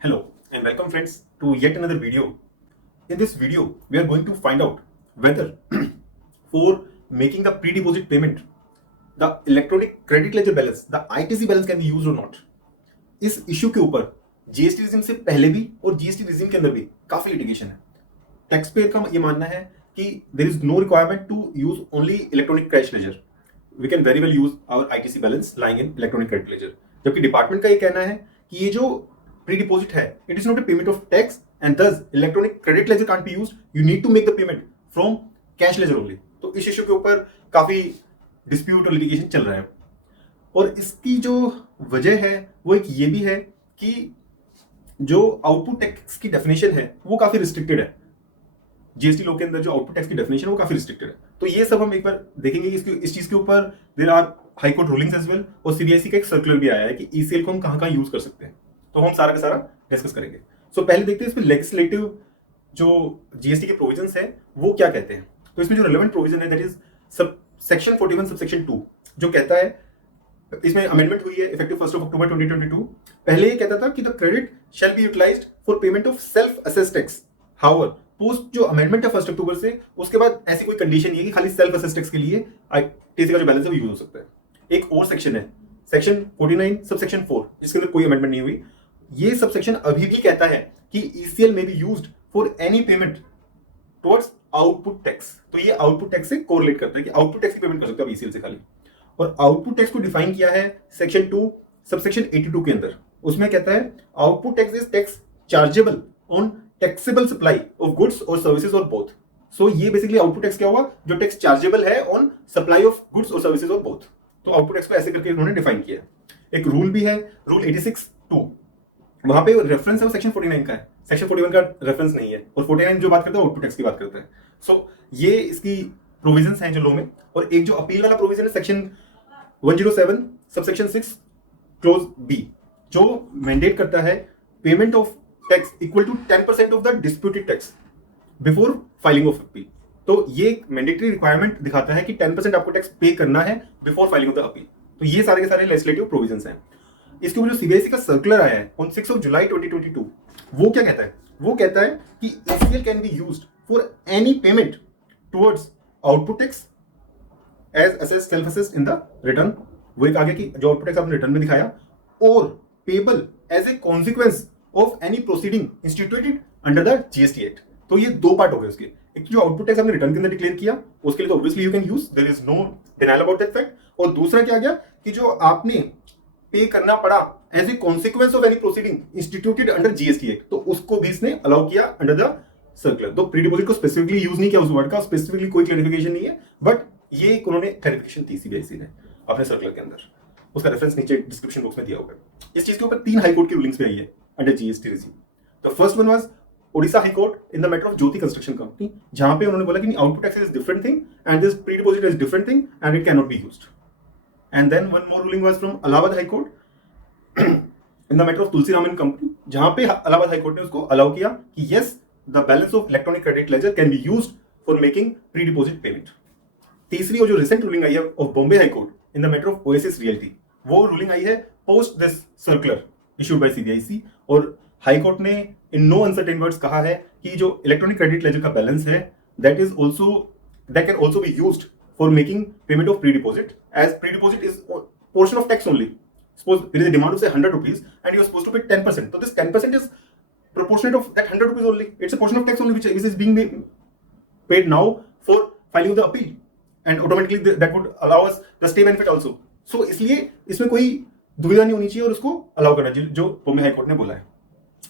Hello and welcome friends to yet another video. In this video, we are going to find out whether for making the pre-deposit payment, the electronic credit ledger balance, the ITC balance can be used or not. इस issue के ऊपर GST regime से पहले भी और GST regime के अंदर भी काफी लिटिगेशन है। टैक्स पेयर का ये मानना है कि there is no requirement to use only electronic cash ledger, we can very well use our ITC balance lying in electronic credit ledger. जबकि डिपार्टमेंट का ये कहना है कि ये जो प्री डिपॉजिट है it is not a payment of tax and this electronic credit ledger can't be used, you need to make the payment from cash ledger only. तो इस इश्यू के ऊपर काफी डिस्प्यूट और लिटिगेशन चल रहा है और इसकी जो वजह है वो एक ये भी है कि जो आउटपुट टैक्स की डेफिनेशन है वो काफी रिस्ट्रिक्टेड है। जीएसटी लॉ के अंदर जो आउटपुट टैक्स की डेफिनेशन है वो काफी रिस्ट्रिक्टेड है। तो ये सब हम एक बार देखेंगे कि इस चीज के ऊपर there are high court rulings as well और सीबीआईसी का एक सर्कुलर भी आया है कि ईसीएल को हम कहां यूज कर सकते हैं। तो हम सारा का सारा डिस्कस करेंगे। सो पहले देखते हैं इसमें लेजिस्लेटिव जो जीएसटी के प्रोविजंस है वो क्या कहते हैं। तो इसमें जो रिलेवेंट प्रोविजन है that is sub section 41 sub section 2 जो कहता है, इसमें अमेंडमेंट हुई है इफेक्टिव 1 अक्टूबर 2022। पहले ये कहता था कि the credit shall be utilized for payment of self assessed tax. However post जो अमेंडमेंट है 1 अक्टूबर से उसके बाद ऐसी कोई कंडीशन नहीं है कि खाली सेल्फ असेस्ड टैक्स के लिए आईटीसी का जो बैलेंस है वो यूज हो सकता है। एक और सेक्शन है सेक्शन 49 सब सेक्शन 4 जिसके अंदर कोई अमेंडमेंट नहीं हुई। ये सब सेक्शन अभी भी कहता है कि ईसीएल में B used for any payment towards output tax. तो ये आउटपुट टैक्स से कोरिलेट करता है कि आउटपुट टैक्स की पेमेंट कर सकते हो आप ईसीएल से खाली। और आउटपुट टैक्स को डिफाइन किया है सेक्शन 2 सबसेक्शन 82 के अंदर। उसमें कहता है output tax is tax chargeable on taxable supply of goods और सर्विसेज और बोथ। सो ये बेसिकली आउटपुट टैक्स क्या हुआ, जो टैक्स चार्जेबल है ऑन सप्लाई ऑफ गुड्स और सर्विसेज और बोथ। तो आउटपुट टैक्स को ऐसे करके उन्होंने डिफाइन किया है। एक रूल भी है रूल 86(2), वहां पे रेफरेंस है वो सेक्शन 49 का है, सेक्शन 41 का रेफरेंस नहीं है। और 49 जो बात करता है आउटपुट टैक्स की बात करता है। सो ये इसकी प्रोविजंस हैं जो लॉ में। और एक जो अपील वाला प्रोविजन है सेक्शन 107 सबसेक्शन 6 क्लोज बी जो मैंडेट करता है payment of tax equal to 10% of the disputed tax before filing of appeal. तो ये एक मैंडेटरी रिक्वायरमेंट दिखाता है कि 10% आपको टैक्स पे करना है before filing of the appeal. तो ये सारे के सारे लेजिस्लेटिव प्रोविजंस हैं। इसके ऊपर जो सीबीआईसी का सर्कुलर आया है ऑन 6 जुलाई 2022 वो क्या कहता है, वो कहता है कि ECL can be used for any payment towards output tax as assessed self assessed in the return. वो एक आगे की जो आउटपुट टैक्स आपने रिटर्न में दिखाया और payable as a consequence of any proceeding instituted under the GST act. तो ये दो पार्ट हो गए उसके। एक जो आउटपुट टैक्स आपने रिटर्न के अंदर डिक्लेयर किया उसके लिए तो obviously you can use, there is no denial about that fact. और दूसरा क्या गया कि जो आपने पे करना पड़ा as a consequence of any proceeding instituted under GST act, तो उसको भी इसने अलाउ किया अंडर द सर्कुलर। तो प्री डिपॉजिट को स्पेसिफिकली यूज नहीं किया उस वर्ड का, स्पेसिफिकली कोई क्लैरिफिकेशन नहीं है, बट ये उन्होंने क्लैरिफिकेशन दी सीबीआईसी ने अपने सर्कुलर के अंदर। उसका रेफरेंस नीचे डिस्क्रिप्शन बॉक्स में दिया हुआ है। इस चीज के ऊपर 3 हाईकोर्ट की रूलिंग्स भी आई है under GST regime. The first one was Odisha high court in the matter of Jyoti construction company, जहां पे उन्होंने बोला कि output tax is different thing and this pre deposit is different thing and it can not be used. And then one more ruling was from Allahabad high court in the matter of Tulsiraman company, जहां पे Allahabad high court ने उसको allow किया कि yes the balance of electronic credit ledger can be used for making pre deposit payment. तीसरी और जो recent ruling आई है of Bombay high court in the matter of Oasis Realty, वो रूलिंग आई है post this circular issued by CBIC. और high court ने इन नो अनसर्टेन वर्ड्स कहा है कि जो इलेक्ट्रॉनिक क्रेडिट लेजर का बैलेंस है that can also be used for making payment of pre deposit as pre deposit is portion of tax only. Suppose there is a demand of say 100 rupees and you are supposed to pay 10%. So this 10% is proportionate of that 100 rupees only. It's a portion of tax only which is being paid now for filing the appeal, and automatically that would allow us the stay benefit also. So इसलिए इसमें कोई दुविधा नहीं होनी चाहिए और उसको allow करना चाहिए जो बॉम्बे हाईकोर्ट ने बोला है।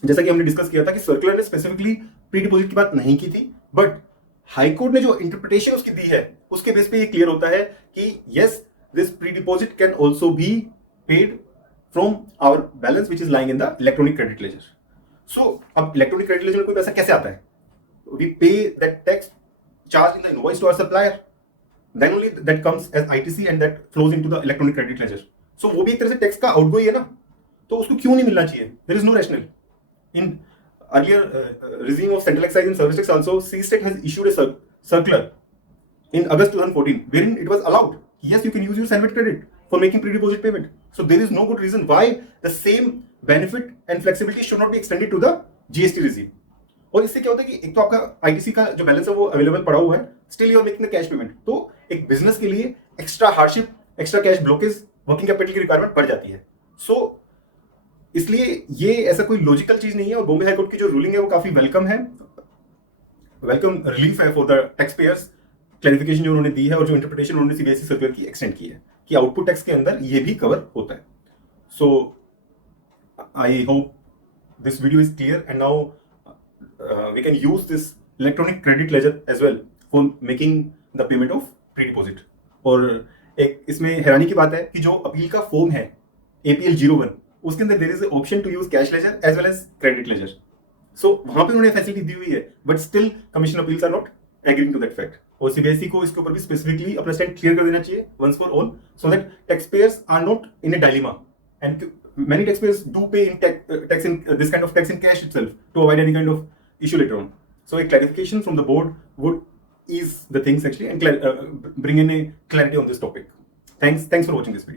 जैसा कि हमने डिस्कस किया था कि सर्कुलर ने स्पेसिफिकली प्री डिपॉजिट की बात नहीं की थी, बट हाईकोर्ट ने जो इंटरप्रिटेशन उसकी दी है उसके बेस पे ये क्लियर होता है कि yes this pre deposit can also be paid from our balance which is lying in the electronic credit ledger. So अब electronic credit ledger में कोई पैसा कैसे आता है? We pay that tax charged in the invoice to our supplier. Then only that comes as ITC and that flows into the electronic credit ledger. So वो भी एक तरह से टैक्स का आउटगो ही है ना, तो उसको क्यों नहीं मिलना चाहिए? There is no rationale. In earlier regime of central excise and service tax also, C-State has issued a circular in August 2014 wherein it was allowed. Yes, you can use your Senate credit for making pre-deposit payment. So there is no good reason why the same benefit and flexibility should not be extended to the GST regime. और इससे क्या होता है कि एक तो आपका ITC का जो बैलेंस है वो अवेलेबल पड़ा हुआ है, still you are making the cash payment, तो एक बिजनेस के लिए extra hardship, extra cash blockage, working capital की रिक्वायरमेंट बढ़ जाती है. सो इसलिए ये ऐसा कोई लॉजिकल चीज नहीं है, और बॉम्बे हाईकोर्ट की जो रूलिंग है वो काफी वेलकम है, वेलकम रिलीफ है for the tax payers. Clarification जो उन्होंने दी है और जो इंटरप्रिटेशन उन्होंने सीबीएसई सर्कुलर की एक्सटेंड की है कि आउटपुट टैक्स के अंदर ये भी कवर होता है. So I hope this video is clear, and now we can use this electronic credit ledger as well for making the payment of pre-deposit. और एक इसमें हैरानी की बात है कि जो अपील का फॉर्म है APL 01, उसके अंदर there is an option to use cash ledger as well as credit ledger. So वहां पे उन्होंने फैसिलिटी दी हुई है, but still commission appeals are not agreeing to that fact. और सीबीएसई को इसके ऊपर भी स्पेसिफिकली अपना स्टैंड क्लियर कर देना चाहिए once for all, so that taxpayers are not in a dilemma. And many taxpayers do pay in tax in this kind of tax in cash itself to avoid any kind of issue later on. So a clarification from the board would ease the things actually and bring in a clarity on this topic. Thanks for watching this video.